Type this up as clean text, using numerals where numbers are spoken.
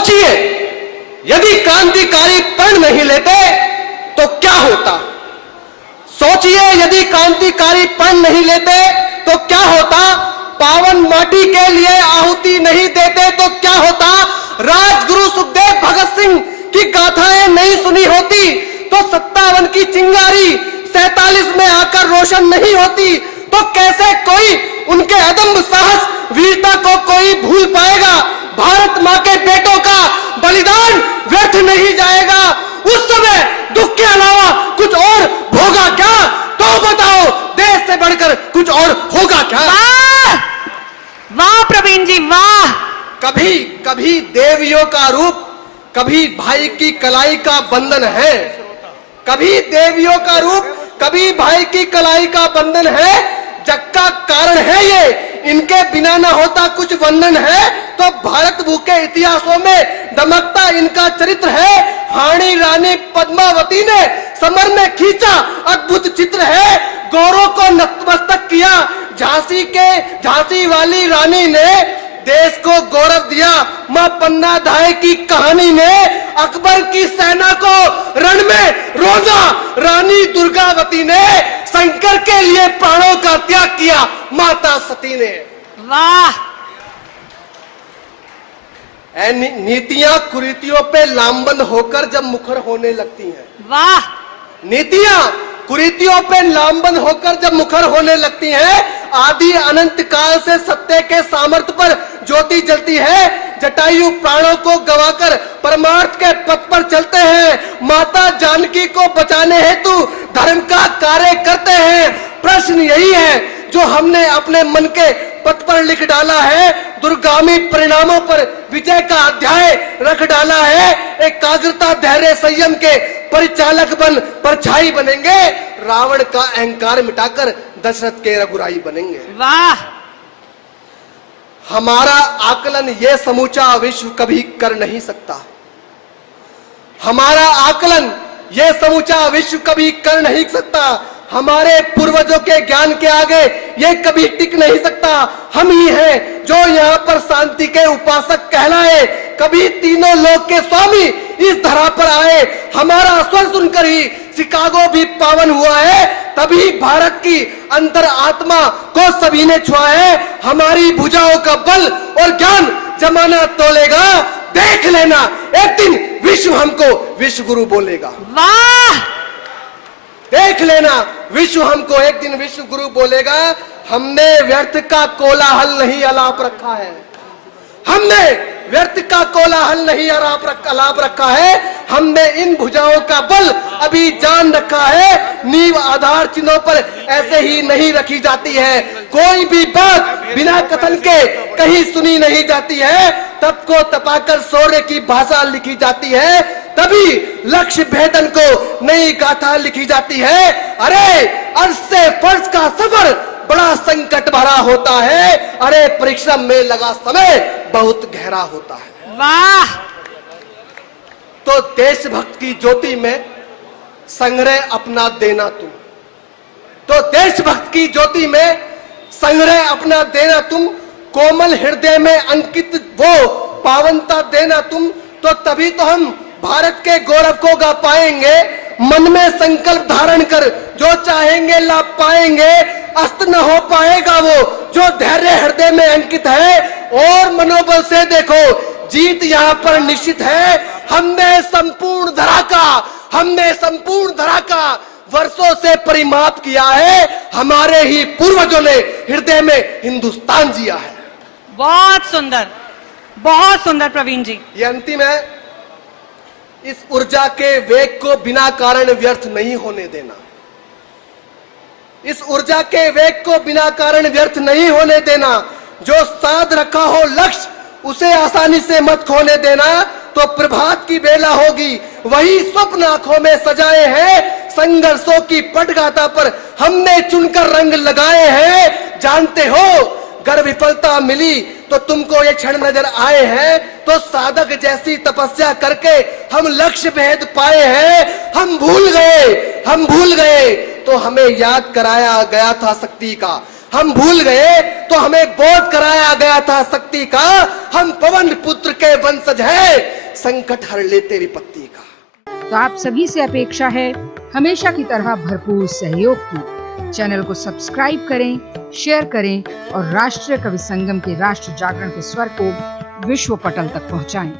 सोचिए, यदि क्रांतिकारी प्रण नहीं लेते तो क्या होता। सोचिए, यदि क्रांतिकारी प्रण नहीं लेते तो क्या होता। पावन माटी के लिए आहुति नहीं देते तो क्या होता। राजगुरु सुखदेव भगत सिंह की गाथाएं नहीं सुनी होती तो 57 की चिंगारी 47 में आकर रोशन नहीं होती। तो कैसे कोई उनके अदम्य साहस वीरता को कोई भूल पाएगा। भारत मां के बेटों का बलिदान व्यर्थ नहीं जाएगा। उस समय दुख के अलावा कुछ और होगा क्या, तो बताओ, देश से बढ़कर कुछ और होगा क्या। वाह वाह प्रवीण जी वाह। कभी कभी देवियों का रूप, कभी भाई की कलाई का बंधन है। कभी देवियों का रूप, कभी भाई की कलाई का बंधन है। जग का कारण है ये, इनके बिना ना होता कुछ वंदन है। तो भारत भू के इतिहासों में दमकता इनका चरित्र है। हाणी रानी पद्मावती ने समर में खींचा अद्भुत चित्र है। गौरों को नतमस्तक किया झांसी वाली रानी ने, देश को गौरव दिया मां पन्ना धाय की कहानी ने। अकबर की सेना को रण में रोजा रानी दुर्गावती ने। शंकर के लिए प्राणों का त्याग किया माता सती ने। वाह। नीतियां कुरीतियों पे लामबंद होकर जब मुखर होने लगती हैं। वाह। नीतियां कुरीतियों पे लामबंद होकर जब मुखर होने लगती हैं, आदि अनंत काल से सत्य के सामर्थ्य पर ज्योति जलती है। जटायु प्राणों को गवाकर परमार्थ के पथ पर चलते हैं। माता जानकी को बचाने हेतु धर्म का कार्य करते हैं। प्रश्न यही है जो हमने अपने मन के पथ पर लिख डाला है। दुर्गामी परिणामों पर विजय का अध्याय रख डाला है। एकाग्रता धैर्य संयम के परिचालक बन परछाई बनेंगे। रावण का अहंकार मिटाकर दशरथ के रघुराई बनेंगे। वाह। हमारा आकलन ये समूचा विश्व कभी कर नहीं सकता। हमारा आकलन ये समूचा विश्व कभी कर नहीं सकता। हमारे पूर्वजों के ज्ञान के आगे ये कभी टिक नहीं सकता। हम ही हैं जो यहाँ पर शांति के उपासक कहलाए। कभी तीनों लोक के स्वामी इस धरा पर आए। हमारा स्वर सुनकर ही शिकागो भी पावन हुआ है। तभी भारत की अंतर आत्मा को सभी ने छुआ है। हमारी भुजाओं का बल और ज्ञान जमाना तोलेगा। देख लेना, एक दिन विश्व हमको विश्व गुरु बोलेगा। वाह। देख लेना, विश्व हमको एक दिन विश्व गुरु बोलेगा। हमने व्यर्थ का कोलाहल नहीं अलाप रखा है। हमने व्यर्थ का कोलाहल नहीं अलाप रखा है। हमने इन भुजाओं का बल अभी जान रखा है। नींव आधार चिन्हों पर ऐसे ही नहीं रखी जाती है। कोई भी बात बिना कथन के कहीं सुनी नहीं जाती है। तप को तपाकर शौर्य की भाषा लिखी जाती है। तभी लक्ष्य भेदन को नई गाथा लिखी जाती है। अरे अर्श से फर्श का सफर बड़ा संकट भरा होता है। अरे परिश्रम में लगा समय बहुत गहरा होता है। वाह। तो देशभक्त की ज्योति में संग्रह अपना देना तुम। तो देशभक्त की ज्योति में संग्रह अपना देना तुम। कोमल हृदय में अंकित वो पावनता देना तुम। तो तभी तो हम भारत के गौरव को गा पाएंगे। मन में संकल्प धारण कर जो चाहेंगे ला पाएंगे। अस्त न हो पाएगा वो जो धैर्य हृदय में अंकित है। और मनोबल से देखो जीत यहाँ पर निश्चित है। हमने संपूर्ण धरा का वर्षों से परिमाप किया है। हमारे ही पूर्वजों ने हृदय में हिंदुस्तान जिया है। बहुत सुंदर प्रवीण जी। ये अंतिम है। इस ऊर्जा के वेग को बिना कारण व्यर्थ नहीं होने देना। इस ऊर्जा के वेग को बिना कारण व्यर्थ नहीं होने देना। जो साध रखा हो लक्ष्य उसे आसानी से मत खोने देना। तो प्रभात की बेला होगी वही स्वप्न आंखों में सजाए हैं। संघर्षों की पटगाथा पर हमने चुनकर रंग लगाए हैं। जानते हो अगर विफलता मिली तो तुमको ये क्षण नजर आए हैं। तो साधक जैसी तपस्या करके हम लक्ष्य भेद पाए हैं। हम भूल गए तो हमें याद कराया गया था शक्ति का। हम भूल गए तो हमें बोध कराया गया था शक्ति का। हम पवन पुत्र के वंशज हैं, संकट हर लेते विपत्ति का। तो आप सभी से अपेक्षा है हमेशा की तरह भरपूर सहयोग की। चैनल को सब्सक्राइब करें, शेयर करें और राष्ट्रीय कवि संगम के राष्ट्र जागरण के स्वर को विश्व पटल तक पहुंचाएं।